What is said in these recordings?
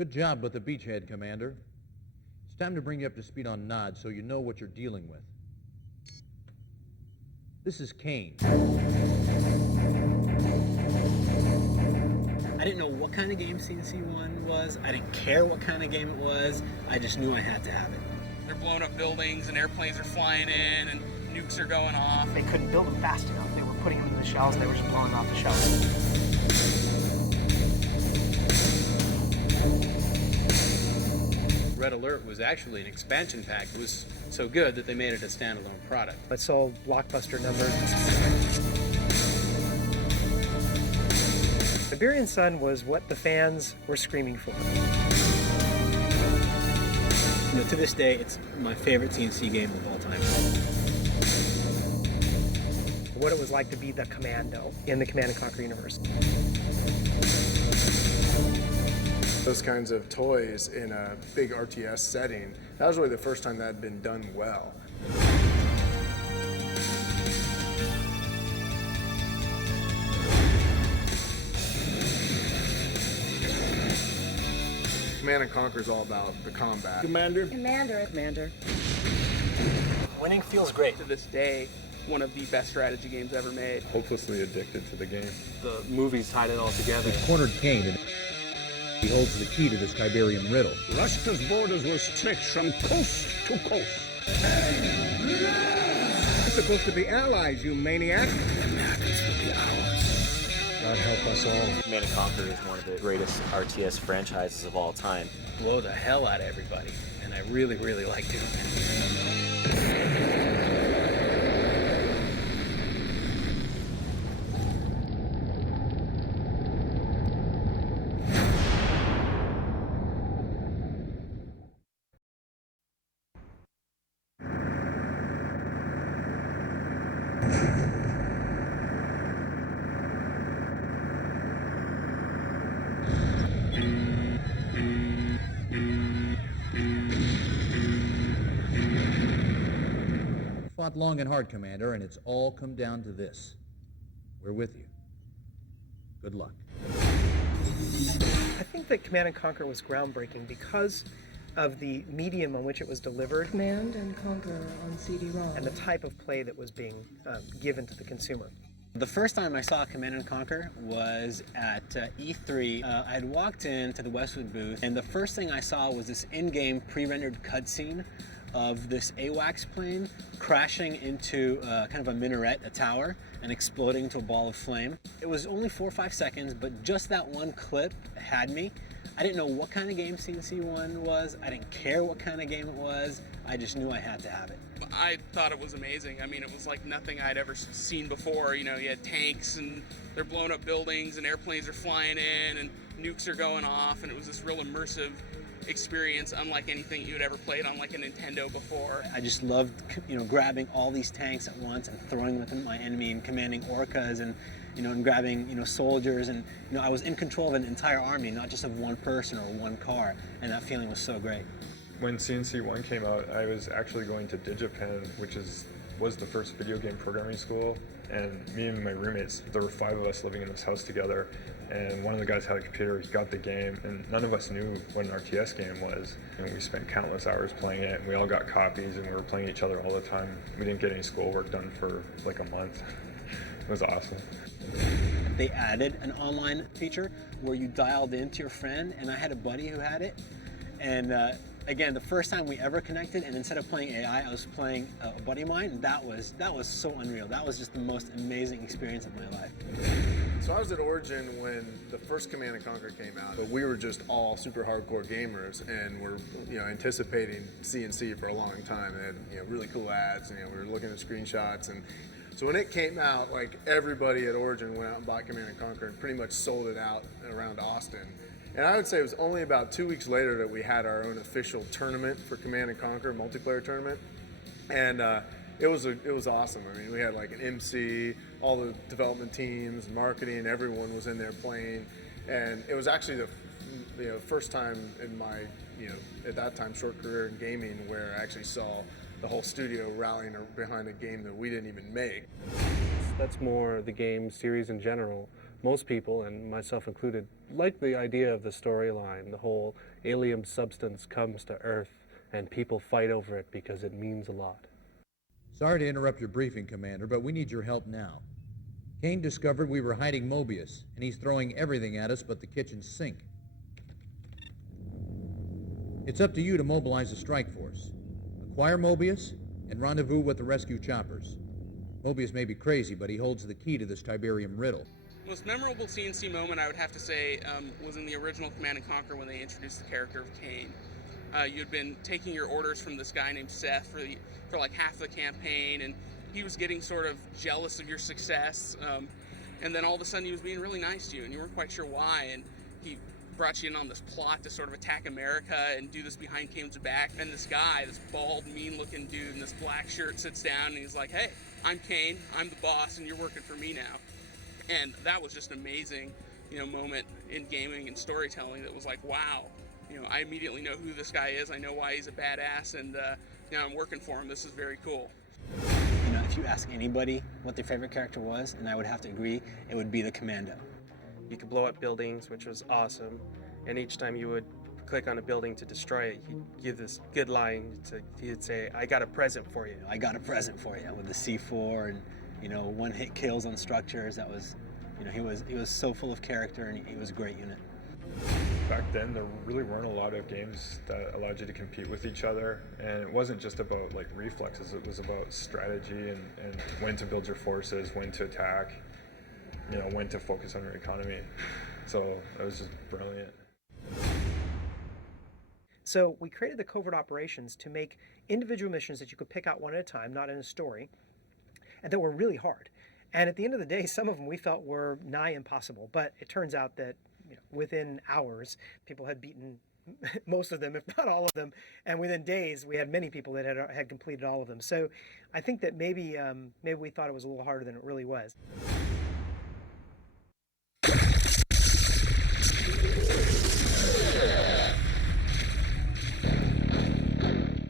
Good job with the beachhead, Commander. It's time to bring you up to speed on nods so you know what you're dealing with. This is Kane. I didn't know what kind of game CNC1 was. I didn't care what kind of game it was. I just knew I had to have it. They're blowing up buildings and airplanes are flying in and nukes are going off. They couldn't build them fast enough. They were putting them in the shells and they were just blowing off the shells. Red Alert was actually an expansion pack. It was so good that they made it a standalone product. It sold blockbuster numbers. Iberian Sun was what the fans were screaming for. You know, to this day, it's my favorite CNC game of all time. What it was like to be the commando in the Command & Conquer universe. Those kinds of toys in a big RTS setting, that was really the first time that had been done well. Command & Conquer is all about the combat. Commander. Commander. Commander. Winning feels great. To this day, one of the best strategy games ever made. Hopelessly addicted to the game. The movies tied it all together. We've cornered Kane, and he holds the key to this Tiberium riddle. Rushka's borders will stretch from coast to coast. We're supposed to be allies, you maniac. The Americans will be ours. God help us all. Command & Conquer is one of the greatest RTS franchises of all time. Blow the hell out of everybody, and I really, really like doing that. Fought long and hard, Commander, and it's all come down to this. We're with you. Good luck. I think that Command & Conquer was groundbreaking because of the medium on which it was delivered. Command & Conquer on CD-ROM. And the type of play that was being given to the consumer. The first time I saw Command & Conquer was at E3. I had walked into the Westwood booth, and the first thing I saw was this in-game pre-rendered cutscene of this AWACS plane crashing into kind of a minaret, a tower, and exploding into a ball of flame. It was only 4 or 5 seconds, but just that one clip had me. I didn't know what kind of game CNC1 was. I didn't care what kind of game it was. I just knew I had to have it. I thought it was amazing. I mean, it was like nothing I'd ever seen before. You know, you had tanks and they're blowing up buildings and airplanes are flying in and nukes are going off, and it was this real immersive experience unlike anything you had ever played on like a Nintendo before. I just loved, you know, grabbing all these tanks at once and throwing them at my enemy and commanding orcas and, you know, and grabbing, you know, soldiers, and, you know, I was in control of an entire army, not just of one person or one car, and that feeling was so great. When CNC1 came out, I was actually going to DigiPen, which was the first video game programming school, and me and my roommates, there were 5 of us living in this house together, and one of the guys had a computer, he got the game, and none of us knew what an RTS game was. And we spent countless hours playing it, and we all got copies, and we were playing each other all the time. We didn't get any schoolwork done for like a month. It was awesome. They added an online feature where you dialed into your friend, and I had a buddy who had it, and again, the first time we ever connected, and instead of playing AI, I was playing a buddy of mine. That was so unreal. That was just the most amazing experience of my life. So I was at Origin when the first Command & Conquer came out, but we were just all super hardcore gamers, and we're, you know, anticipating CNC for a long time. They had, you know, really cool ads, and, you know, we were looking at screenshots, and so when it came out, like, everybody at Origin went out and bought Command & Conquer and pretty much sold it out around Austin. And I would say it was only about 2 weeks later that we had our own official tournament for Command & Conquer, multiplayer tournament, and it was awesome. I mean, we had like an MC, all the development teams, marketing, everyone was in there playing, and it was actually the first time in my, you know, at that time short career in gaming where I actually saw the whole studio rallying behind a game that we didn't even make. That's more the game series in general. most people, and myself included, like the idea of the storyline. The whole alien substance comes to Earth and people fight over it because it means a lot. Sorry to interrupt your briefing, Commander, but we need your help now. Kane discovered we were hiding Mobius, and he's throwing everything at us but the kitchen sink. It's up to you to mobilize the strike force. Acquire Mobius and rendezvous with the rescue choppers. Mobius may be crazy, but he holds the key to this Tiberium riddle. The most memorable CNC moment, I would have to say, was in the original Command & Conquer when they introduced the character of Kane. You had been taking your orders from this guy named Seth for like half the campaign, and he was getting sort of jealous of your success, and then all of a sudden he was being really nice to you, and you weren't quite sure why, and he brought you in on this plot to sort of attack America and do this behind Kane's back, and this guy, this bald, mean-looking dude in this black shirt sits down, and he's like, hey, I'm Kane, I'm the boss, and you're working for me now. And that was just an amazing, moment in gaming and storytelling that was like, wow, I immediately know who this guy is, I know why he's a badass, and now I'm working for him. This is very cool. If you ask anybody what their favorite character was, and I would have to agree, it would be the Commando. You could blow up buildings, which was awesome, and each time you would click on a building to destroy it, he'd give this good line. He'd say, I got a present for you. I got a present for you, with the C4 and, one-hit kills on structures. That was, he was so full of character, and he was a great unit. Back then, there really weren't a lot of games that allowed you to compete with each other, and it wasn't just about like reflexes. It was about strategy and when to build your forces, when to attack, when to focus on your economy. So it was just brilliant. So we created the covert operations to make individual missions that you could pick out one at a time, not in a story, and that were really hard. And at the end of the day, some of them we felt were nigh impossible. But it turns out that within hours, people had beaten most of them, if not all of them. And within days, we had many people that had completed all of them. So I think that maybe we thought it was a little harder than it really was.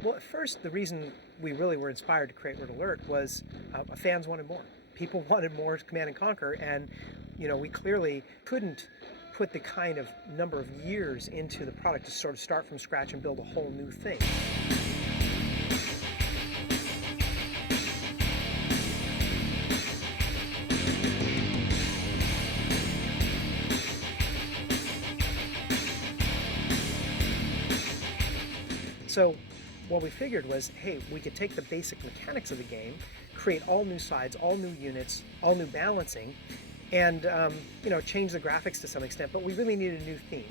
Well, at first, the reason we really were inspired to create Red Alert was fans wanted more. People wanted more Command & Conquer, and we clearly couldn't put the kind of number of years into the product to sort of start from scratch and build a whole new thing. So what we figured was, hey, we could take the basic mechanics of the game, create all new sides, all new units, all new balancing, and change the graphics to some extent, but we really needed a new theme.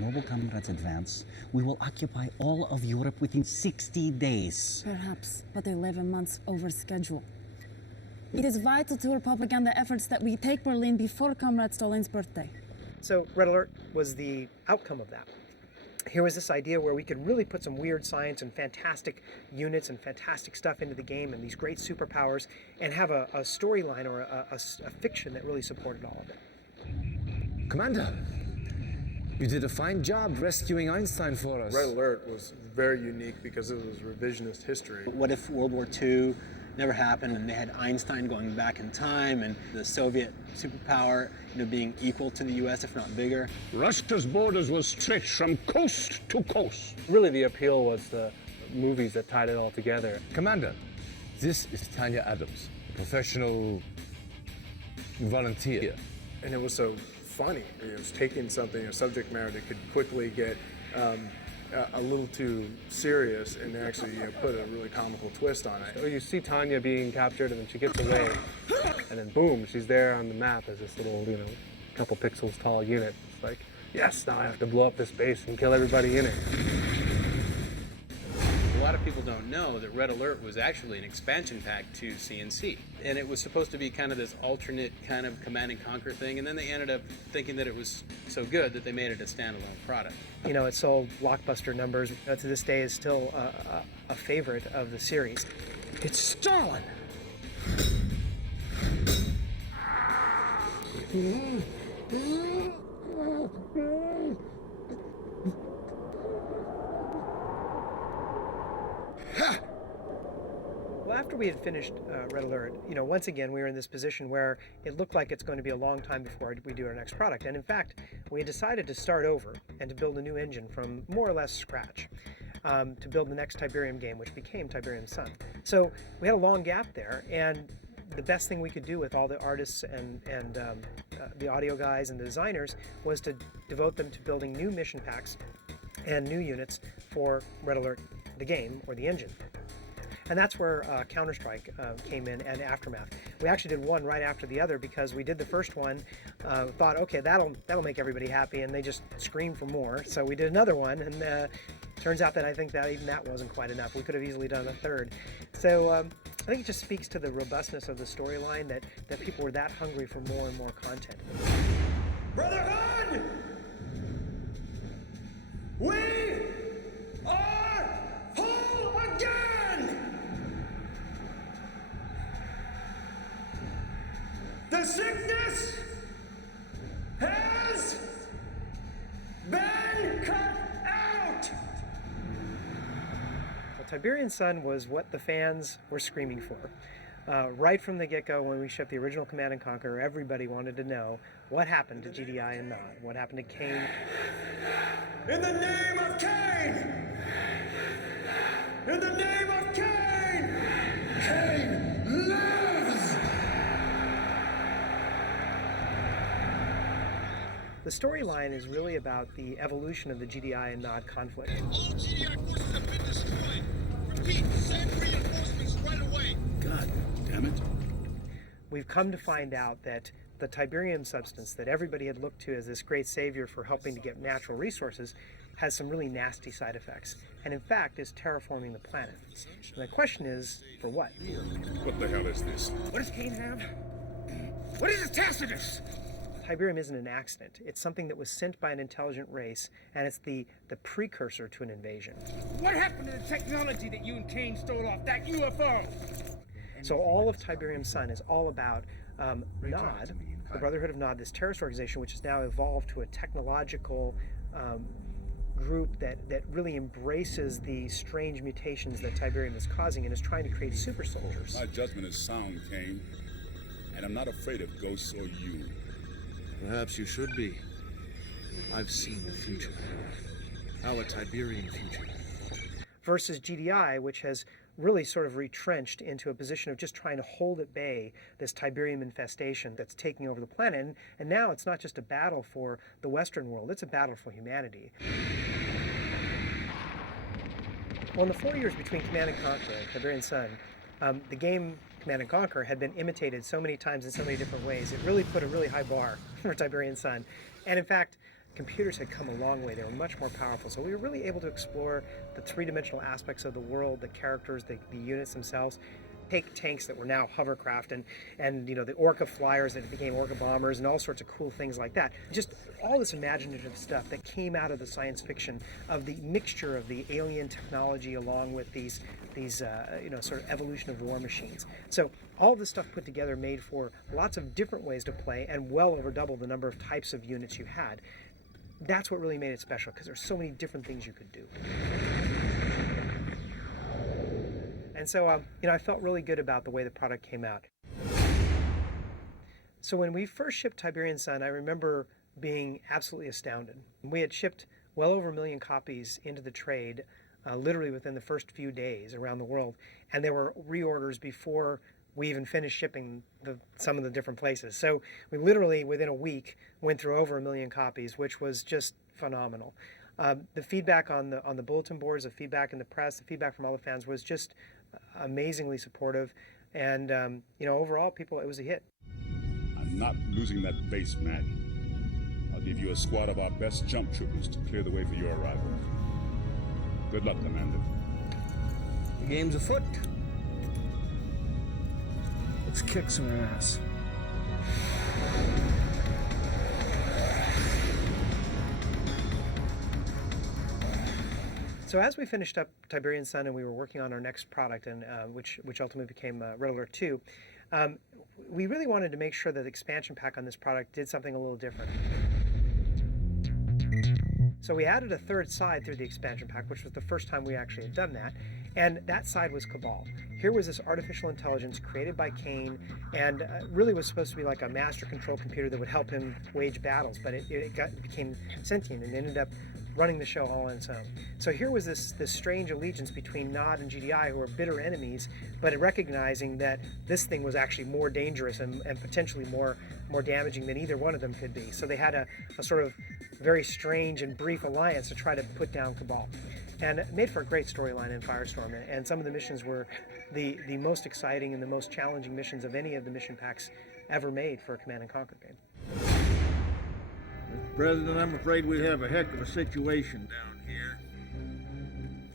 Noble comrades advance. We will occupy all of Europe within 60 days. Perhaps, but 11 months over schedule. It is vital to our propaganda efforts that we take Berlin before Comrade Stalin's birthday. So Red Alert was the outcome of that. Here was this idea where we could really put some weird science and fantastic units and fantastic stuff into the game and these great superpowers and have a storyline or a fiction that really supported all of it. Commander, you did a fine job rescuing Einstein for us. Red Alert was very unique because it was revisionist history. What if World War II never happened and they had Einstein going back in time and the Soviet superpower being equal to the US, if not bigger? Russia's borders were stretched from coast to coast. Really, the appeal was the movies that tied it all together. Commander, this is Tanya Adams, a professional volunteer. And it was so funny. It was taking something, a subject matter that could quickly get a little too serious and actually put a really comical twist on it. So you see Tanya being captured and then she gets away and then boom, she's there on the map as this little, couple pixels tall unit. It's like, yes, now I have to blow up this base and kill everybody in it. A lot of people don't know that Red Alert was actually an expansion pack to CNC. And it was supposed to be kind of this alternate kind of Command & Conquer thing, and then they ended up thinking that it was so good that they made it a standalone product. It sold blockbuster numbers. To this day is still a favorite of the series. It's Stalin! Well, after we had finished Red Alert, once again, we were in this position where it looked like it's going to be a long time before we do our next product. And in fact, we decided to start over and to build a new engine from more or less scratch to build the next Tiberium game, which became Tiberium Sun. So we had a long gap there, and the best thing we could do with all the artists and the audio guys and the designers was to devote them to building new mission packs and new units for Red Alert, the game, or the engine. And that's where Counter-Strike came in, and Aftermath. We actually did one right after the other because we did the first one, thought, okay, that'll make everybody happy, and they just screamed for more. So we did another one, and turns out that I think that even that wasn't quite enough. We could have easily done a third. So I think it just speaks to the robustness of the storyline that people were that hungry for more and more content. Brotherhood! We are whole again! The sickness has been cut out! Well, Tiberian Sun was what the fans were screaming for. Right from the get-go, when we shipped the original Command & Conquer, everybody wanted to know what happened to GDI and Nod, what happened to Kane. In the name of Cain! In the name of Cain! Cain lives! The storyline is really about the evolution of the GDI and Nod conflict. All GDI forces have been destroyed. Repeat, send reinforcements right away. God damn it. We've come to find out that the Tiberium substance that everybody had looked to as this great savior for helping to get natural resources has some really nasty side effects, and in fact is terraforming the planet. And the question is, for what? What the hell is this? What does Cain have? What is Tacitus? Tiberium isn't an accident. It's something that was sent by an intelligent race, and it's the precursor to an invasion. What happened to the technology that you and Cain stole off that UFO? So all of Tiberium Sun is all about Nod, the Brotherhood of Nod, this terrorist organization which has now evolved to a technological group that really embraces the strange mutations that Tiberium is causing and is trying to create super soldiers. My judgment is sound, Cain, and I'm not afraid of ghosts or you. Perhaps you should be. I've seen the future. Our Tiberian future. Versus GDI, which has really sort of retrenched into a position of just trying to hold at bay this Tiberium infestation that's taking over the planet. And now it's not just a battle for the Western world, it's a battle for humanity. Well, in the 4 years between Command & Conquer and Tiberian Sun, the game Command & Conquer had been imitated so many times in so many different ways. It really put a really high bar for Tiberian Sun. And in fact, computers had come a long way. They were much more powerful. So we were really able to explore the three-dimensional aspects of the world, the characters, the units themselves. Take tanks that were now hovercraft and the Orca flyers that became Orca bombers and all sorts of cool things like that. Just all this imaginative stuff that came out of the science fiction of the mixture of the alien technology along with these sort of evolution of war machines. So all this stuff put together made for lots of different ways to play and well over double the number of types of units you had. That's what really made it special, because there's so many different things you could do. And so, I felt really good about the way the product came out. So when we first shipped Tiberian Sun, I remember being absolutely astounded. We had shipped well over 1 million copies into the trade, literally within the first few days around the world, and there were reorders before we even finished shipping some of the different places. So we literally, within a week, went through over 1 million copies, which was just phenomenal. The feedback on the bulletin boards, the feedback in the press, the feedback from all the fans was just amazingly supportive. And, overall, it was a hit. I'm not losing that base, Mac. I'll give you a squad of our best jump troopers to clear the way for your arrival. Good luck, Commander. The game's afoot. Let's kick some ass. So as we finished up Tiberian Sun and we were working on our next product, and which ultimately became Red Alert 2, we really wanted to make sure that the expansion pack on this product did something a little different. So we added a third side through the expansion pack, which was the first time we actually had done that. And that side was Cabal. Here was this artificial intelligence created by Kane, and really was supposed to be like a master control computer that would help him wage battles, but it became sentient and ended up running the show all on its own. So here was this strange allegiance between Nod and GDI, who were bitter enemies, but recognizing that this thing was actually more dangerous and potentially more damaging than either one of them could be. So they had a sort of very strange and brief alliance to try to put down Cabal. And it made for a great storyline in Firestorm, and some of the missions were the most exciting and the most challenging missions of any of the mission packs ever made for a Command & Conquer game. Mr. President, I'm afraid we have a heck of a situation down here.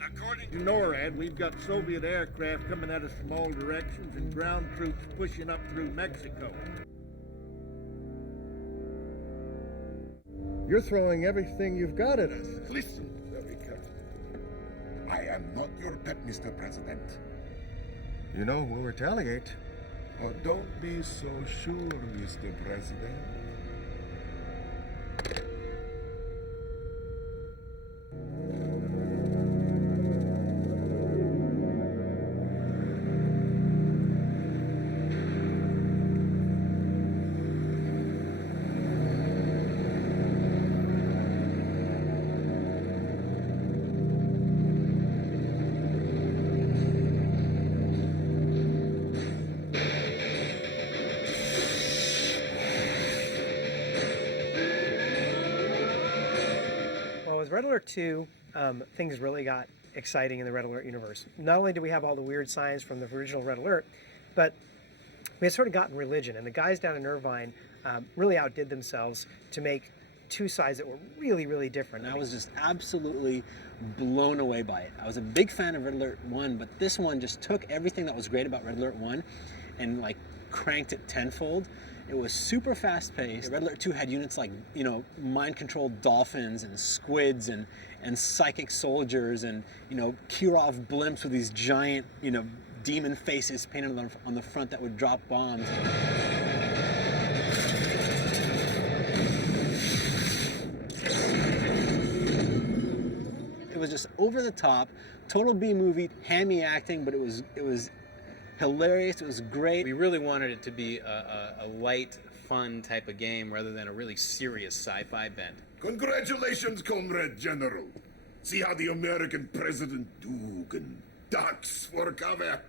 According to NORAD, we've got Soviet aircraft coming at us from all directions and ground troops pushing up through Mexico. You're throwing everything you've got at us. Listen very carefully. I am not your pet, Mr. President. You know, we'll retaliate. Oh, don't be so sure, Mr. President. Red Alert 2, things really got exciting in the Red Alert universe. Not only did we have all the weird science from the original Red Alert, but we had sort of gotten religion, and the guys down in Irvine really outdid themselves to make two sides that were really, really different. I was just absolutely blown away by it. I was a big fan of Red Alert 1, but this one just took everything that was great about Red Alert 1 and like cranked it tenfold. It was super fast-paced. Red Alert 2 had units like, mind-controlled dolphins and squids and psychic soldiers and, Kirov blimps with these giant, demon faces painted on the front that would drop bombs. It was just over the top, total B-movie, hammy acting, but it was hilarious. It was great. We really wanted it to be a light, fun type of game rather than a really serious sci-fi bent. Congratulations, Comrade General. See how the American President Dugan ducks for cover.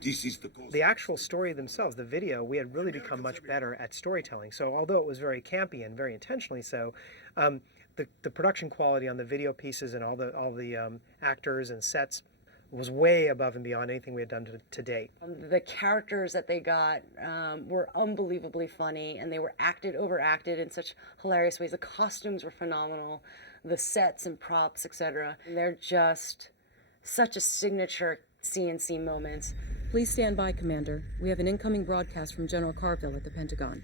This is the actual story themselves, the video, we had really become much better at storytelling. So although it was very campy and very intentionally so, the production quality on the video pieces and all the actors and sets was way above and beyond anything we had done to date. The characters that they got were unbelievably funny, and they were overacted in such hilarious ways. The costumes were phenomenal, the sets and props, etc. They're just such a signature CNC moments. Please stand by, Commander. We have an incoming broadcast from General Carville at the Pentagon.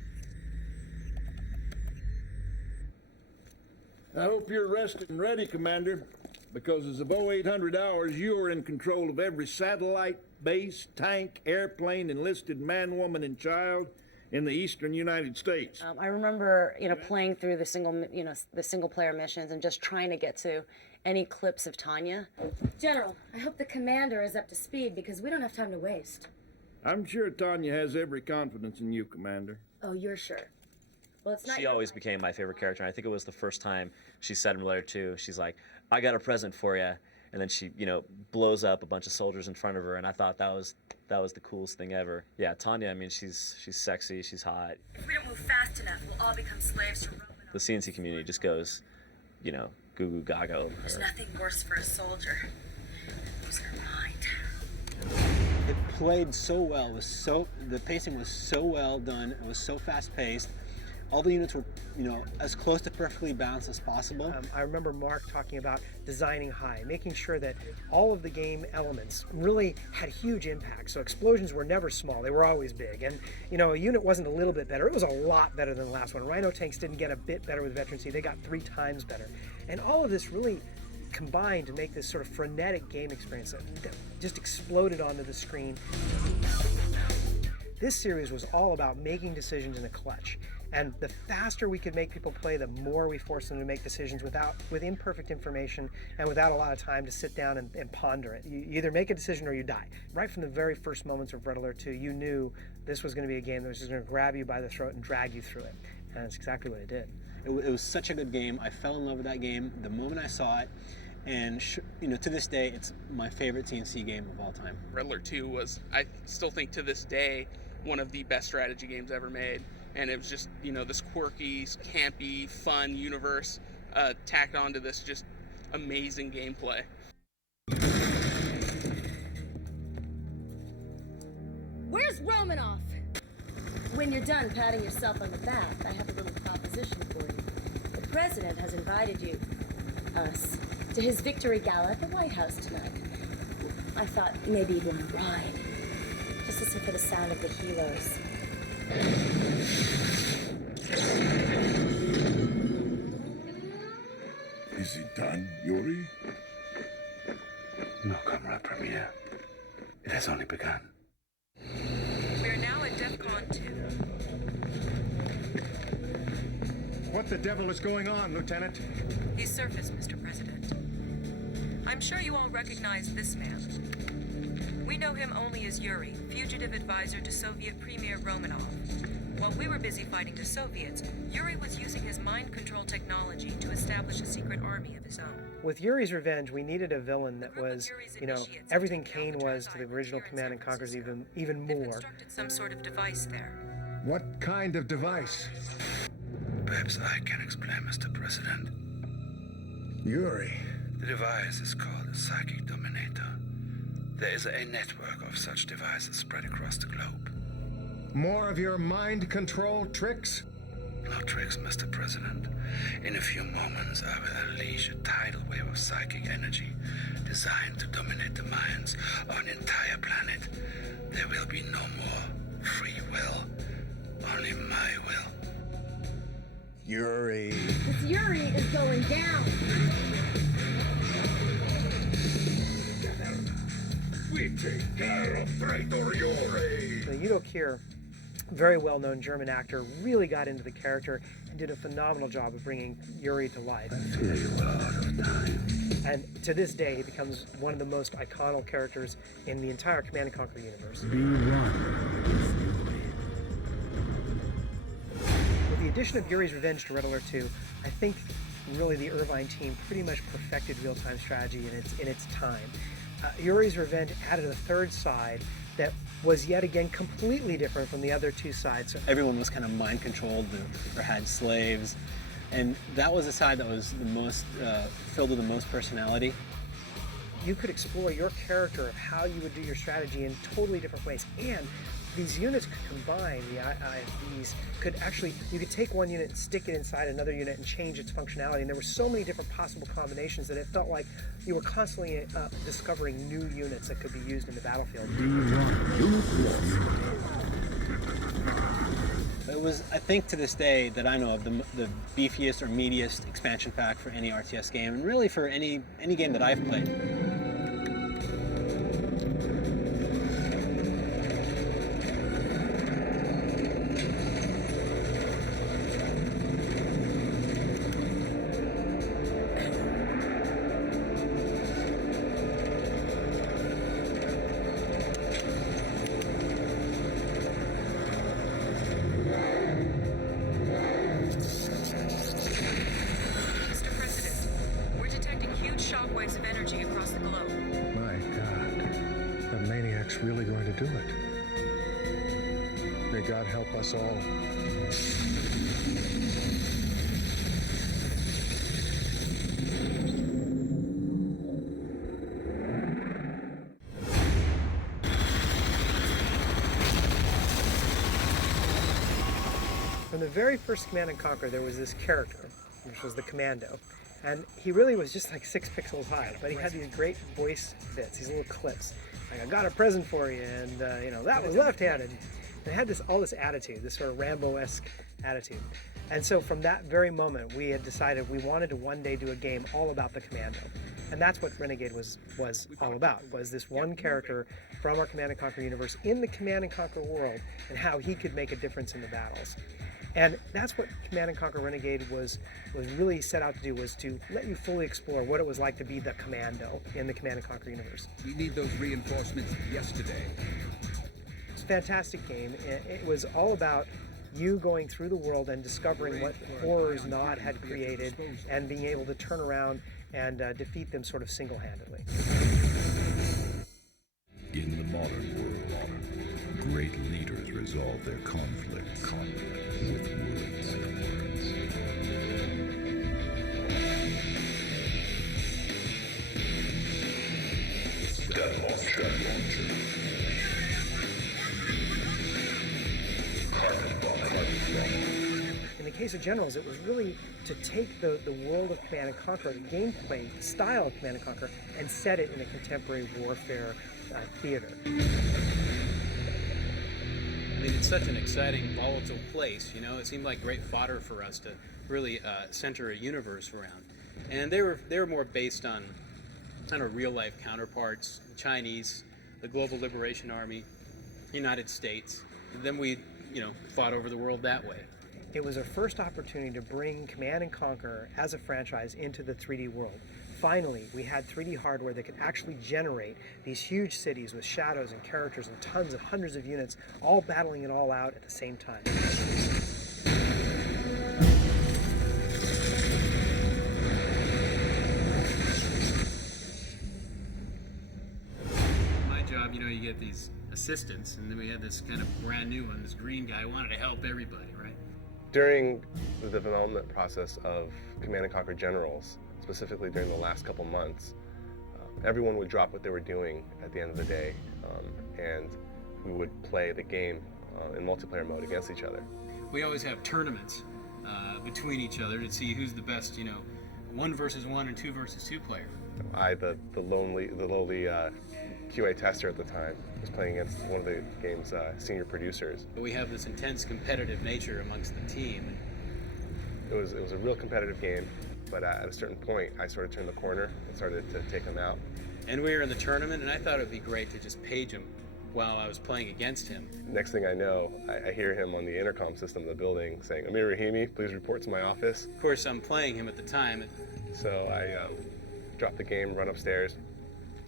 I hope you're rested and ready, Commander, because as of 0800 hours, you are in control of every satellite, base, tank, airplane, enlisted man, woman, and child in the eastern United States. I remember, playing through the single player missions and just trying to get to any clips of Tanya. General, I hope the commander is up to speed because we don't have time to waste. I'm sure Tanya has every confidence in you, Commander. Oh, you're sure? Well, it's not. She always became my favorite character, and I think it was the first time she said in Red Alert 2, she's like, I got a present for you, and then she, blows up a bunch of soldiers in front of her, and I thought that was the coolest thing ever. Yeah, Tanya, I mean, she's sexy, she's hot. If we don't move fast enough, we'll all become slaves to Roman. The CNC community just goes, goo goo gaga over her. There's nothing worse for a soldier than losing her mind. It played so well. The pacing was so well done. It was so fast paced. All the units were, as close to perfectly balanced as possible. I remember Mark talking about designing high, making sure that all of the game elements really had huge impact. So explosions were never small, they were always big. And, a unit wasn't a little bit better, it was a lot better than the last one. Rhino tanks didn't get a bit better with veterancy, they got 3 times better. And all of this really combined to make this sort of frenetic game experience that just exploded onto the screen. This series was all about making decisions in a clutch. And the faster we could make people play, the more we forced them to make decisions with imperfect information and without a lot of time to sit down and ponder it. You either make a decision or you die. Right from the very first moments of Red Alert 2, you knew this was going to be a game that was just going to grab you by the throat and drag you through it. And that's exactly what it did. It was such a good game. I fell in love with that game the moment I saw it. And to this day, it's my favorite TNC game of all time. Red Alert 2 was, I still think to this day, one of the best strategy games ever made. And it was just, this quirky, campy, fun universe tacked onto this just amazing gameplay. Where's Romanoff? When you're done patting yourself on the back, I have a little proposition for you. The president has invited you, us, to his victory gala at the White House tonight. I thought maybe you'd want to ride. Just listen for the sound of the helos. Is it done, Yuri? No, Comrade Premier. It has only begun. We are now at DEFCON 2. What the devil is going on, Lieutenant? He's surfaced, Mr. President. I'm sure you all recognize this man. We know him only as Yuri, fugitive advisor to Soviet Premier Romanov. While we were busy fighting the Soviets, Yuri was using his mind control technology to establish a secret army of his own. With Yuri's Revenge, we needed a villain that was, everything Kane was to the original Command and Conquer's even more. Constructed some sort of device there. What kind of device? Perhaps I can explain, Mr. President. Yuri. The device is called a psychic dominator. There is a network of such devices spread across the globe. More of your mind control tricks? No tricks, Mr. President. In a few moments, I will unleash a tidal wave of psychic energy designed to dominate the minds of an entire planet. There will be no more free will, only my will. Yuri. This Yuri is going down. We take care of traitor Yuri. So Udo Kier, very well-known German actor, really got into the character and did a phenomenal job of bringing Yuri to life. I fear you are out of time. And to this day, he becomes one of the most iconic characters in the entire Command & Conquer universe. Be one. With the addition of Yuri's Revenge to Red Alert 2, I think really the Irvine team pretty much perfected real-time strategy in its time. Yuri's Revenge added a third side that was yet again completely different from the other two sides. So everyone was kind of mind controlled or had slaves, and that was the side that was the most filled with the most personality. You could explore your character of how you would do your strategy in totally different ways, and these units could combine. The IFVs could actually, you could take one unit and stick it inside another unit and change its functionality, and there were so many different possible combinations that it felt like you were constantly discovering new units that could be used in the battlefield. It was, I think to this day that I know of, the beefiest or meatiest expansion pack for any RTS game, and really for any game that I've played. Really going to do it. May God help us all. From the very first Command & Conquer, there was this character, which was the Commando. And he really was just like 6 pixels high, but he had these great voice bits, these little clips. Like, I got a present for you, and that was left-handed. And it had all this attitude, this sort of Rambo-esque attitude. And so from that very moment, we had decided we wanted to one day do a game all about the Commando. And that's what Renegade was all about, was this one character from our Command & Conquer universe in the Command & Conquer world, and how he could make a difference in the battles. And that's what Command & Conquer Renegade was really set out to do, was to let you fully explore what it was like to be the commando in the Command & Conquer universe. We need those reinforcements yesterday. It's a fantastic game. It was all about you going through the world and discovering what horrors Nod had created and being able to turn around and defeat them sort of single-handedly. In the modern world, great leaders resolve their conflicts with words. Gun launcher. Carbon bomb. In the case of Generals, it was really to take the world of Command & Conquer, the gameplay style of Command & Conquer, and set it in a contemporary warfare theater. I mean, it's such an exciting, volatile place, you know. It seemed like great fodder for us to really center a universe around. And they were more based on kind of real-life counterparts, the Chinese, the Global Liberation Army, United States. And then we, fought over the world that way. It was our first opportunity to bring Command & Conquer as a franchise into the 3D world. Finally, we had 3D hardware that could actually generate these huge cities with shadows and characters and tons of hundreds of units, all battling it all out at the same time. My job, you get these assistants, and then we had this kind of brand new one, this green guy who wanted to help everybody, right? During the development process of Command & Conquer Generals, specifically during the last couple months, everyone would drop what they were doing at the end of the day, and we would play the game in multiplayer mode against each other. We always have tournaments between each other to see who's the best, 1 versus 1 and 2 versus 2 player. I, the lowly QA tester at the time, was playing against one of the game's senior producers. We have this intense competitive nature amongst the team. It was a real competitive game. But at a certain point, I sort of turned the corner and started to take him out. And we were in the tournament, and I thought it would be great to just page him while I was playing against him. Next thing I know, I hear him on the intercom system of the building saying, "Amir Rahimi, please report to my office." Of course, I'm playing him at the time. So I drop the game, run upstairs,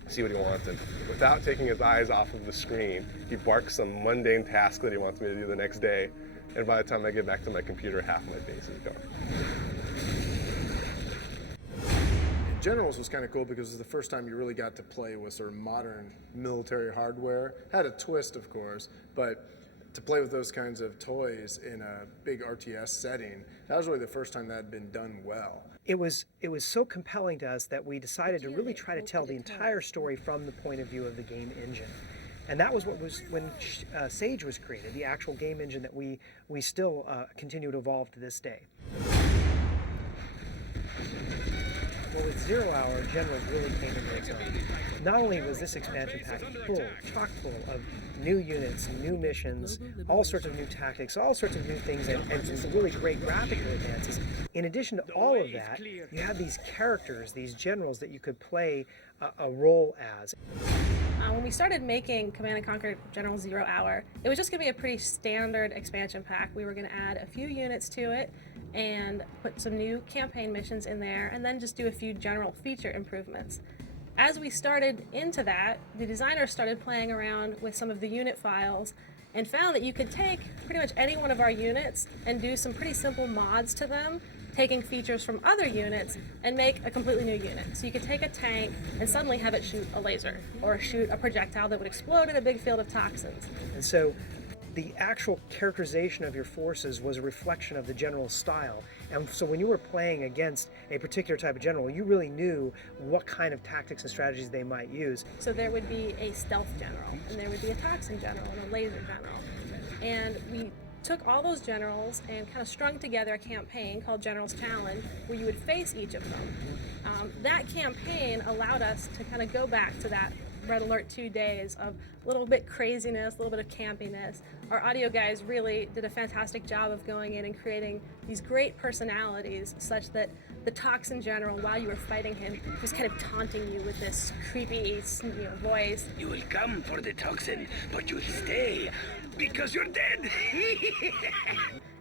see what he wants, and without taking his eyes off of the screen, he barks some mundane task that he wants me to do the next day. And by the time I get back to my computer, half my base is gone. Generals was kind of cool because it was the first time you really got to play with sort of modern military hardware. Had a twist, of course, but to play with those kinds of toys in a big RTS setting, that was really the first time that had been done well. It was so compelling to us that we decided to really try to tell the entire story from the point of view of the game engine. And that was what was when Sage was created, the actual game engine that we still continue to evolve to this day. Well, with 0 Hour, Generals really came into its own. Not only was this expansion pack chock full of new units, new missions, all sorts of new tactics, all sorts of new things, and some really great graphical advances. In addition to all of that, you had these characters, these generals that you could play a role as. When we started making Command & Conquer General 0 Hour, it was just going to be a pretty standard expansion pack. We were going to add a few units to it and put some new campaign missions in there, and then just do a few general feature improvements. As we started into that, the designers started playing around with some of the unit files and found that you could take pretty much any one of our units and do some pretty simple mods to them, taking features from other units and make a completely new unit. So you could take a tank and suddenly have it shoot a laser or shoot a projectile that would explode in a big field of toxins. And so the actual characterization of your forces was a reflection of the general's style. And so when you were playing against a particular type of general, you really knew what kind of tactics and strategies they might use. So there would be a stealth general, and there would be a toxin general, and a laser general. And we took all those generals and kind of strung together a campaign called General's Challenge, where you would face each of them. That campaign allowed us to kind of go back to that Red Alert 2 days of a little bit craziness, a little bit of campiness. Our audio guys really did a fantastic job of going in and creating these great personalities such that the Toxin General, while you were fighting him, was kind of taunting you with this creepy voice. You will come for the toxin, but you'll stay because you're dead.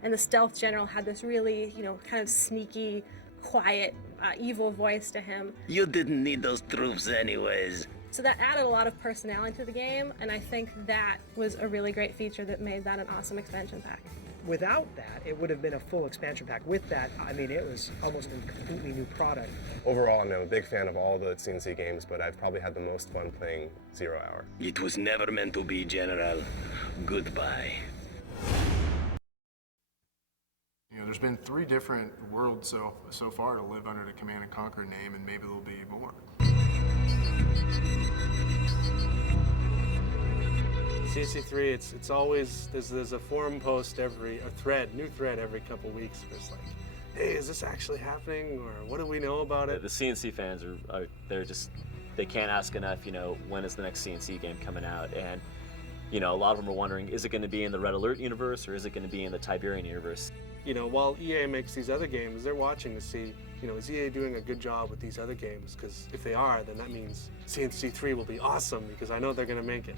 and the stealth general had this really, kind of sneaky, quiet, evil voice to him. You didn't need those troops anyways. So that added a lot of personality to the game, and I think that was a really great feature that made that an awesome expansion pack. Without that, it would have been a full expansion pack. With that, I mean, it was almost a completely new product. Overall, I'm a big fan of all the CNC games, but I've probably had the most fun playing Zero Hour. It was never meant to be, General. Goodbye. There's been 3 different worlds so far to live under the Command & Conquer name, and maybe there'll be more. CNC3, it's always, there's a forum post new thread every couple weeks. It's like, hey, is this actually happening, or what do we know about it? The CNC fans they can't ask enough, when is the next CNC game coming out? And, a lot of them are wondering, is it going to be in the Red Alert universe, or is it going to be in the Tiberian universe? While EA makes these other games, they're watching to see, is EA doing a good job with these other games? Because if they are, then that means CNC3 will be awesome, because I know they're going to make it.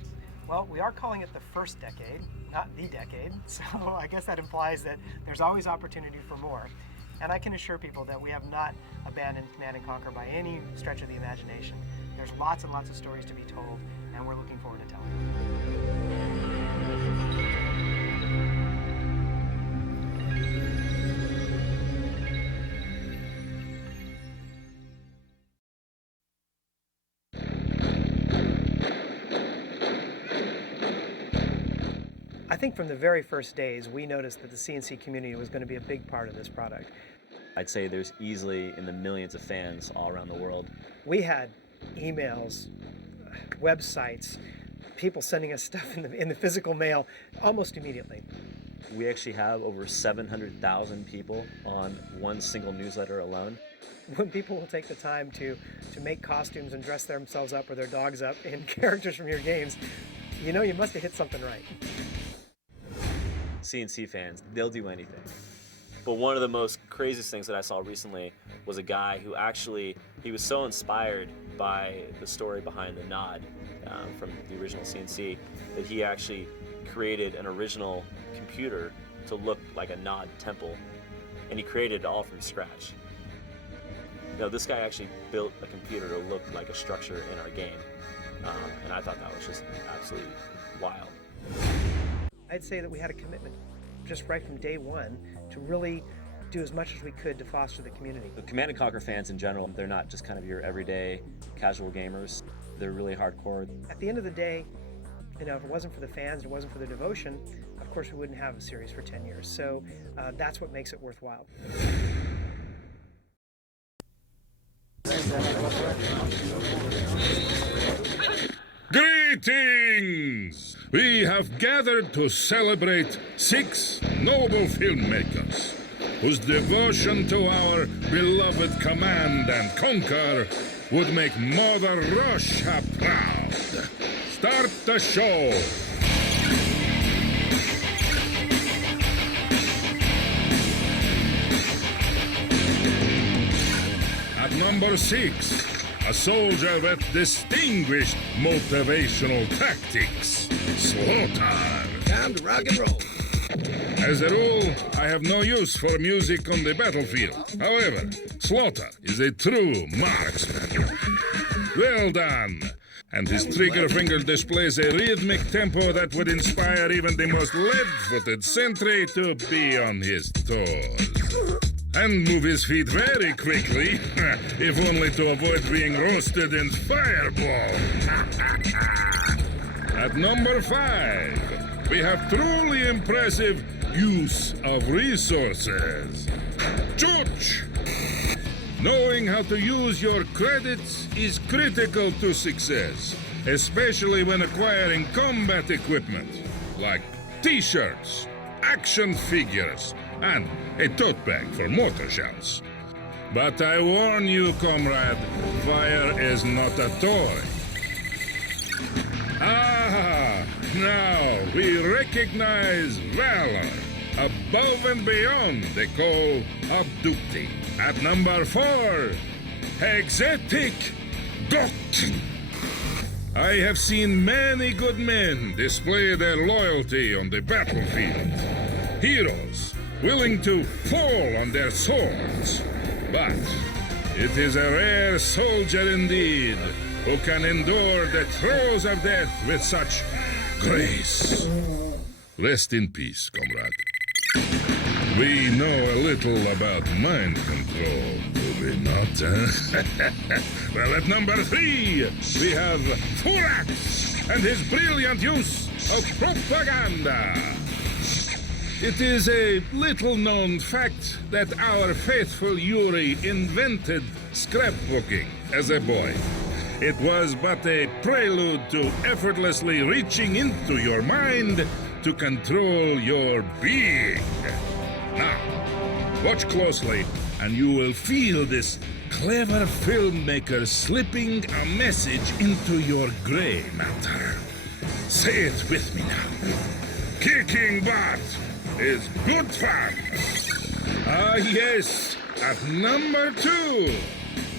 Well, we are calling it the first decade, not the decade, so I guess that implies that there's always opportunity for more. And I can assure people that we have not abandoned Command & Conquer by any stretch of the imagination. There's lots and lots of stories to be told, and we're looking forward to telling them. I think from the very first days, we noticed that the CNC community was going to be a big part of this product. I'd say there's easily in the millions of fans all around the world. We had emails, websites, people sending us stuff in the physical mail almost immediately. We actually have over 700,000 people on one single newsletter alone. When people will take the time to make costumes and dress themselves up or their dogs up in characters from your games, you must have hit something right. CNC fans, they'll do anything. But one of the most craziest things that I saw recently was a guy who he was so inspired by the story behind the Nod from the original CNC that he actually created an original computer to look like a Nod temple, and he created it all from scratch. This guy actually built a computer to look like a structure in our game, and I thought that was just absolutely wild. I'd say that we had a commitment just right from day one to really do as much as we could to foster the community. The Command & Conquer fans in general, they're not just kind of your everyday casual gamers. They're really hardcore. At the end of the day, if it wasn't for the fans, it wasn't for the devotion, of course we wouldn't have a series for 10 years. So that's what makes it worthwhile. Greetings! We have gathered to celebrate 6 noble filmmakers whose devotion to our beloved Command & Conquer would make Mother Russia proud. Start the show! At number 6, a soldier with distinguished motivational tactics, Slaughter. Time to rock and roll. As a rule, I have no use for music on the battlefield. However, Slaughter is a true marksman. Well done! And his trigger finger displays a rhythmic tempo that would inspire even the most lead-footed sentry to be on his toes. And move his feet very quickly, if only to avoid being roasted in fireball. At number 5, we have truly impressive use of resources. Chooch! Knowing how to use your credits is critical to success, especially when acquiring combat equipment, like t-shirts, action figures, and a tote bag for mortar shells. But I warn you, comrade, fire is not a toy. Ah, now we recognize valor above and beyond the call of duty. At number 4, Exotic Gok. I have seen many good men display their loyalty on the battlefield. Heroes willing to fall on their swords. But it is a rare soldier indeed who can endure the throes of death with such grace. Rest in peace, comrade. We know a little about mind control, do we not? Well, at number 3, we have Furax and his brilliant use of propaganda. It is a little-known fact that our faithful Yuri invented scrapbooking as a boy. It was but a prelude to effortlessly reaching into your mind to control your being. Now, watch closely, and you will feel this clever filmmaker slipping a message into your gray matter. Say it with me now. Kicking butt is good fun. Ah, yes. At number 2,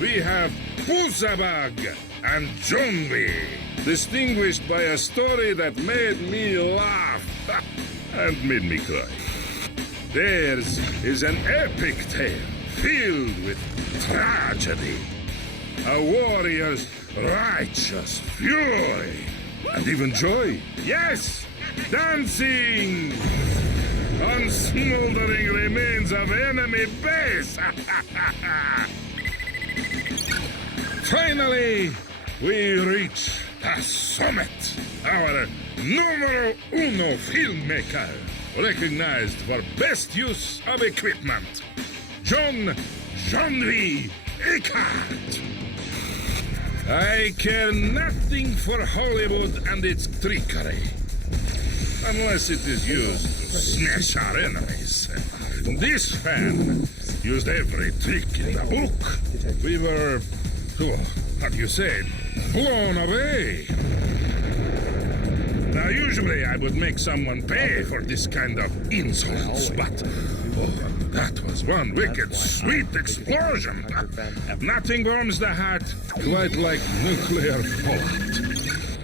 we have Pusabag and Jonvi, distinguished by a story that made me laugh and made me cry. Theirs is an epic tale filled with tragedy, a warrior's righteous fury, and even joy. Yes, dancing on smoldering remains of enemy base. Finally, we reach the summit. Our numero uno filmmaker, recognized for best use of equipment, Jonvi Eckhart. I care nothing for Hollywood and its trickery, unless it is used to smash our enemies. This fan used every trick in the book. We were, how do you say, blown away. Now, usually I would make someone pay for this kind of insults, but that was one wicked, sweet explosion. Nothing warms the heart quite like nuclear fallout.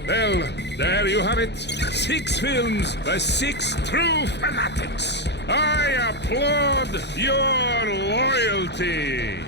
Well, there you have it. 6 films by 6 true fanatics. I applaud your loyalty.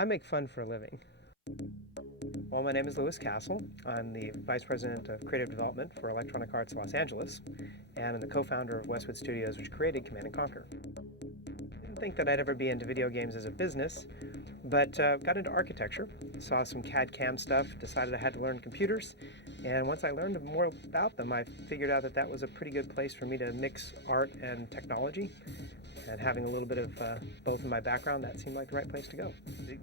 I make fun for a living. Well, my name is Louis Castle. I'm the Vice President of Creative Development for Electronic Arts Los Angeles, and I'm the co-founder of Westwood Studios, which created Command & Conquer. I didn't think that I'd ever be into video games as a business, but got into architecture, saw some CAD/CAM stuff, decided I had to learn computers, and once I learned more about them, I figured out that that was a pretty good place for me to mix art and technology. And having a little bit of both in my background, that seemed like the right place to go.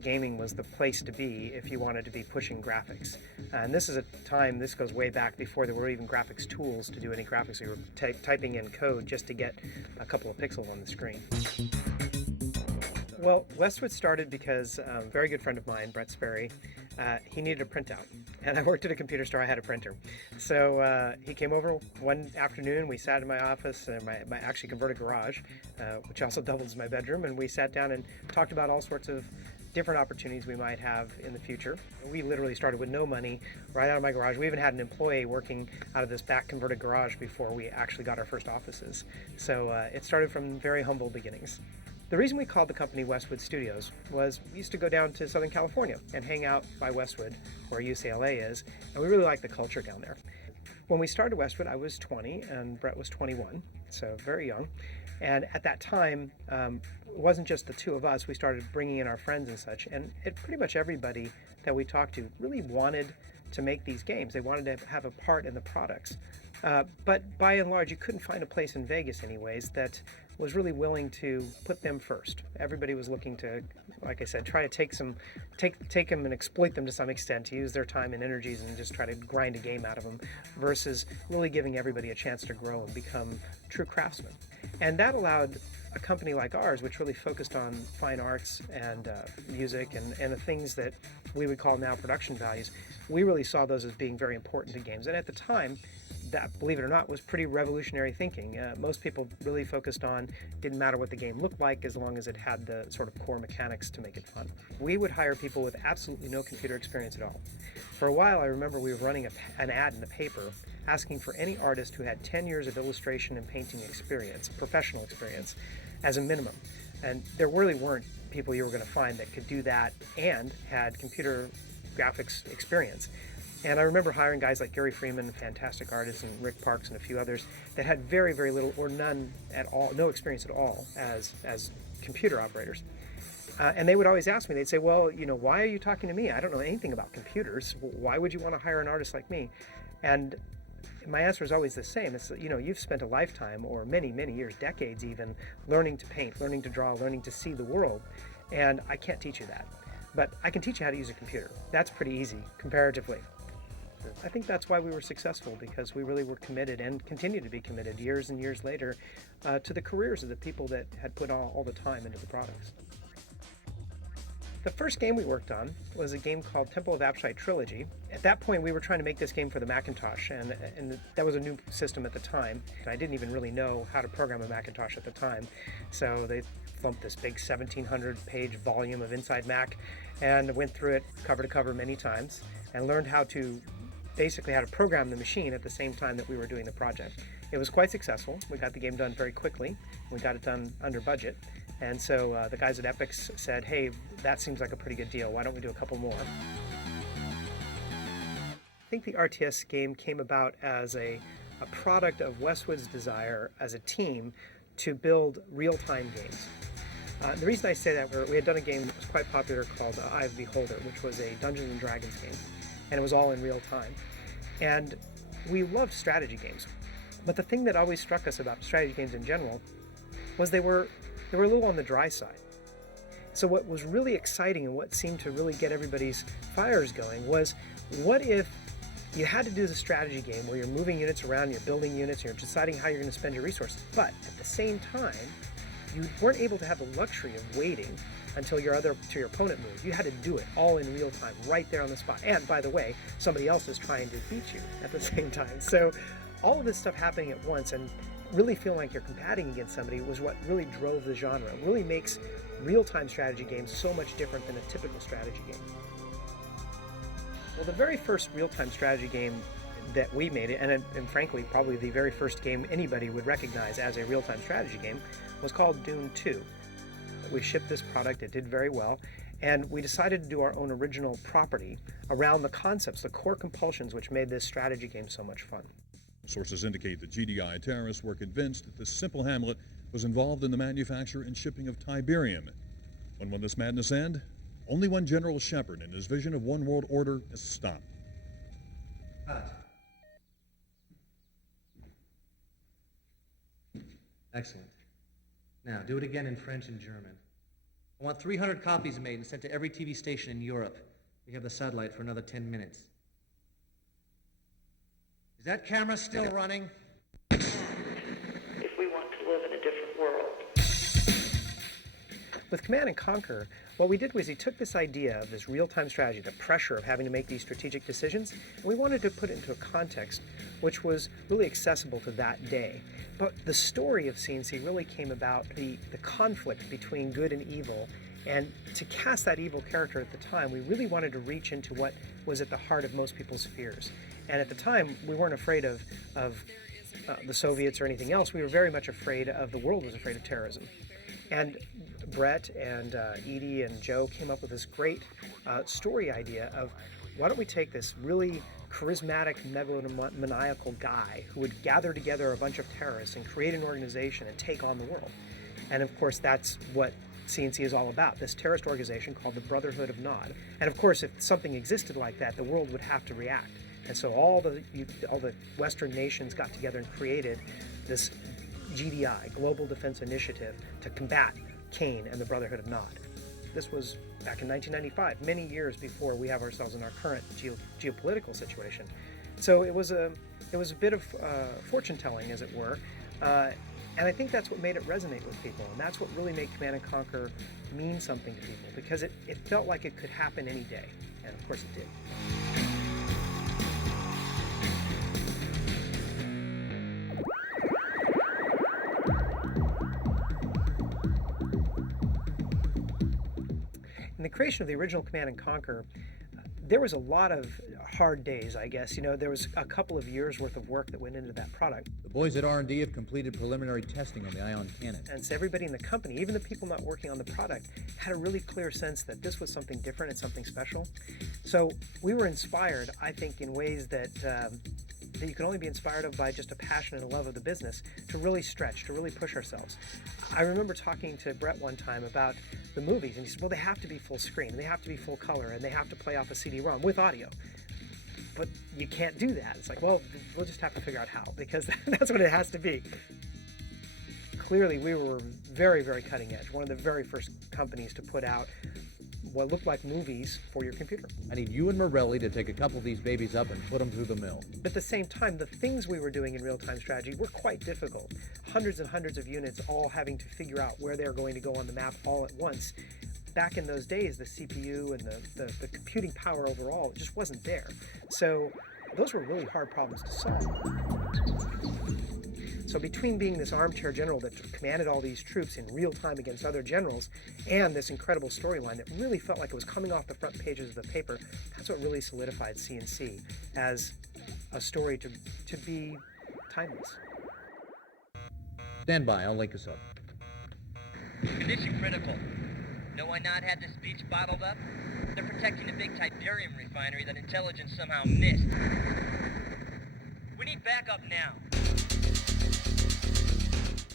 Gaming was the place to be if you wanted to be pushing graphics. And this is a time, this goes way back before there were even graphics tools to do any graphics. You were typing in code just to get a couple of pixels on the screen. Well, Westwood started because a very good friend of mine, Brett Sperry, he needed a printout. And I worked at a computer store, I had a printer. So he came over one afternoon, we sat in my office, my actually converted garage, which also doubles as my bedroom, and we sat down and talked about all sorts of different opportunities we might have in the future. We literally started with no money, right out of my garage. We even had an employee working out of this back converted garage before we actually got our first offices. So it started from very humble beginnings. The reason we called the company Westwood Studios was we used to go down to Southern California and hang out by Westwood, where UCLA is, and we really liked the culture down there. When we started Westwood, I was 20 and Brett was 21, so very young. And at that time, it wasn't just the two of us, we started bringing in our friends and such, and pretty much everybody that we talked to really wanted to make these games. They wanted to have a part in the products. But by and large, you couldn't find a place in Vegas anyways that was really willing to put them first. Everybody was looking to, like I said, try to take them and exploit them to some extent, to use their time and energies and just try to grind a game out of them, versus really giving everybody a chance to grow and become true craftsmen. And that allowed a company like ours, which really focused on fine arts and music and the things that we would call now production values, we really saw those as being very important to games. And at the time, that, believe it or not, was pretty revolutionary thinking. Most people really focused on, didn't matter what the game looked like as long as it had the sort of core mechanics to make it fun. We would hire people with absolutely no computer experience at all. For a while, I remember we were running an ad in the paper asking for any artist who had 10 years of illustration and painting experience, professional experience, as a minimum. And there really weren't people you were going to find that could do that and had computer graphics experience. And I remember hiring guys like Gary Freeman, fantastic artist, and Rick Parks and a few others that had very, very little or none at all, no experience at all as computer operators. And they would always ask me, they'd say, well, why are you talking to me? I don't know anything about computers. Why would you want to hire an artist like me? And my answer is always the same. It's, you've spent a lifetime or many, many years, decades even, learning to paint, learning to draw, learning to see the world. And I can't teach you that. But I can teach you how to use a computer. That's pretty easy, comparatively. I think that's why we were successful, because we really were committed and continue to be committed years and years later to the careers of the people that had put all the time into the products. The first game we worked on was a game called Temple of Apshai Trilogy. At that point, we were trying to make this game for the Macintosh, and that was a new system at the time. And I didn't even really know how to program a Macintosh at the time. So they thumped this big 1,700-page volume of Inside Mac and went through it cover to cover many times and learned how to program the machine at the same time that we were doing the project. It was quite successful. We got the game done very quickly. We got it done under budget. And so the guys at Epix said, hey, that seems like a pretty good deal. Why don't we do a couple more? I think the RTS game came about as a product of Westwood's desire as a team to build real-time games. The reason I say that, we had done a game that was quite popular called Eye of the Beholder, which was a Dungeons and Dragons game. And it was all in real time. And we loved strategy games. But the thing that always struck us about strategy games in general was they were a little on the dry side. So what was really exciting and what seemed to really get everybody's fires going was, what if you had to do the strategy game where you're moving units around, you're building units, you're deciding how you're going to spend your resources, but at the same time, you weren't able to have the luxury of waiting until your opponent moved. You had to do it all in real time, right there on the spot. And by the way, somebody else is trying to beat you at the same time. So all of this stuff happening at once and really feeling like you're combating against somebody was what really drove the genre. It really makes real-time strategy games so much different than a typical strategy game. Well, the very first real-time strategy game that we made, and frankly, probably the very first game anybody would recognize as a real-time strategy game, was called Dune 2. We shipped this product, it did very well, And we decided to do our own original property around the concepts, the core compulsions which made this strategy game so much fun. Sources indicate that GDI terrorists were convinced that this simple hamlet was involved in the manufacture and shipping of Tiberium. When will this madness end? Only when General Shepard and his vision of one world order is stopped. Excellent. Now, do it again in French and German. I want 300 copies made and sent to every TV station in Europe. We have the satellite for another 10 minutes. Is that camera still running? If we want to live in a different world. With Command and Conquer, what we did was we took this idea of this real-time strategy, the pressure of having to make these strategic decisions, and we wanted to put it into a context which was really accessible to that day. But the story of CNC really came about the conflict between good and evil, and to cast that evil character at the time, we really wanted to reach into what was at the heart of most people's fears. And at the time, we weren't afraid of the Soviets or anything else. We were very much afraid of, the world was afraid of terrorism. And Brett and Edie and Joe came up with this great story idea of, why don't we take this really charismatic, megalomaniacal guy who would gather together a bunch of terrorists and create an organization and take on the world. And of course, that's what CNC is all about, this terrorist organization called the Brotherhood of Nod. And of course, if something existed like that, the world would have to react. And so all the Western nations got together and created this GDI, Global Defense Initiative, to combat Cain and the Brotherhood of Nod. This was back in 1995, many years before we have ourselves in our current geopolitical situation. So it was a bit of fortune telling, as it were, and I think that's what made it resonate with people, and that's what really made Command and Conquer mean something to people, because it felt like it could happen any day, and of course it did. In the creation of the original Command and Conquer, there was a lot of hard days, I guess. You know, there was a couple of years worth of work that went into that product. The boys at R&D have completed preliminary testing on the ion cannon. And so everybody in the company, even the people not working on the product, had a really clear sense that this was something different and something special. So we were inspired, I think, in ways that you can only be inspired of by just a passion and a love of the business, to really stretch, to really push ourselves. I remember talking to Brett one time about the movies, and he said, well, they have to be full screen, and they have to be full color, and they have to play off a CD-ROM with audio. But you can't do that. It's like, well, we'll just have to figure out how, because that's what it has to be. Clearly, we were very, very cutting edge. One of the very first companies to put out what looked like movies for your computer. I need you and Morelli to take a couple of these babies up and put them through the mill. But at the same time, the things we were doing in real-time strategy were quite difficult. Hundreds and hundreds of units all having to figure out where they're going to go on the map all at once. Back in those days, the CPU and the computing power overall just wasn't there. So those were really hard problems to solve. So between being this armchair general that commanded all these troops in real time against other generals, and this incredible storyline that really felt like it was coming off the front pages of the paper, that's what really solidified CNC as a story to be timeless. Stand by, I'll link us up. Condition critical. Know why not had this beach bottled up? They're protecting the big Tiberium refinery that intelligence somehow missed. We need backup now.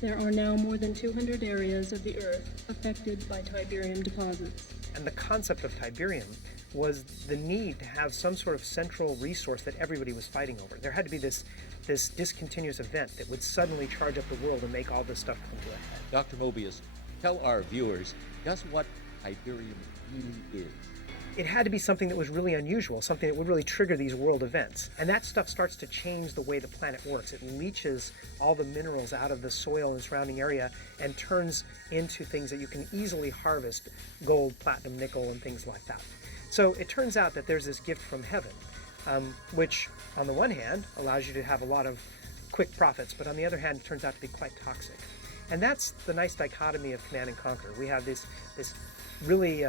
There are now more than 200 areas of the Earth affected by Tiberium deposits. And the concept of Tiberium was the need to have some sort of central resource that everybody was fighting over. There had to be this discontinuous event that would suddenly charge up the world and make all this stuff come to a head. Dr. Mobius, tell our viewers just what Tiberium really is. It had to be something that was really unusual, something that would really trigger these world events. And that stuff starts to change the way the planet works. It leaches all the minerals out of the soil and surrounding area and turns into things that you can easily harvest: gold, platinum, nickel, and things like that. So it turns out that there's this gift from heaven, which on the one hand allows you to have a lot of quick profits, but on the other hand it turns out to be quite toxic. And that's the nice dichotomy of Command and Conquer. We have this really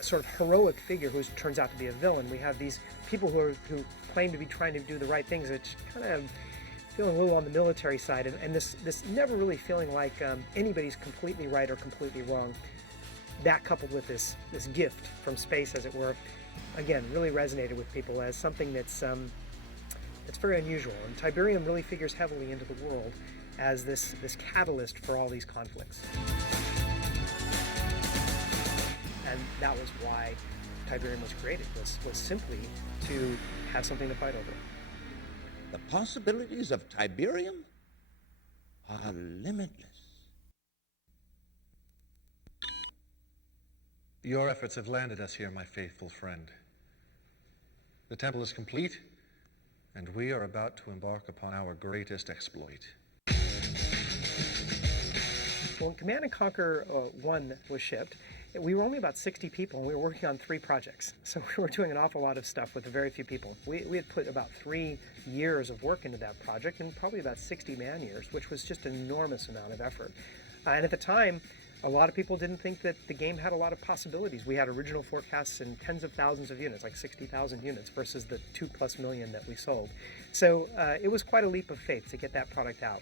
sort of heroic figure who turns out to be a villain. We have these people who claim to be trying to do the right things, which kind of feeling a little on the military side, and this never really feeling like anybody's completely right or completely wrong. that coupled with this gift from space, as it were, again, really resonated with people as something that's very unusual. And Tiberium really figures heavily into the world as this catalyst for all these conflicts. And that was why Tiberium was created, was simply to have something to fight over. The possibilities of Tiberium are limitless. Your efforts have landed us here, my faithful friend. The temple is complete, and we are about to embark upon our greatest exploit. When Command & Conquer 1 was shipped, we were only about 60 people, and we were working on 3 projects. So we were doing an awful lot of stuff with very few people. We had put about 3 years of work into that project, and probably about 60 man-years, which was just an enormous amount of effort. And at the time, a lot of people didn't think that the game had a lot of possibilities. We had original forecasts in tens of thousands of units, like 60,000 units, versus the 2+ million that we sold. So it was quite a leap of faith to get that product out.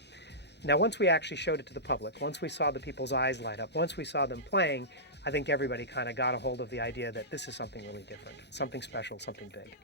Now, once we actually showed it to the public, once we saw the people's eyes light up, once we saw them playing, I think everybody kind of got a hold of the idea that this is something really different, something special, something big.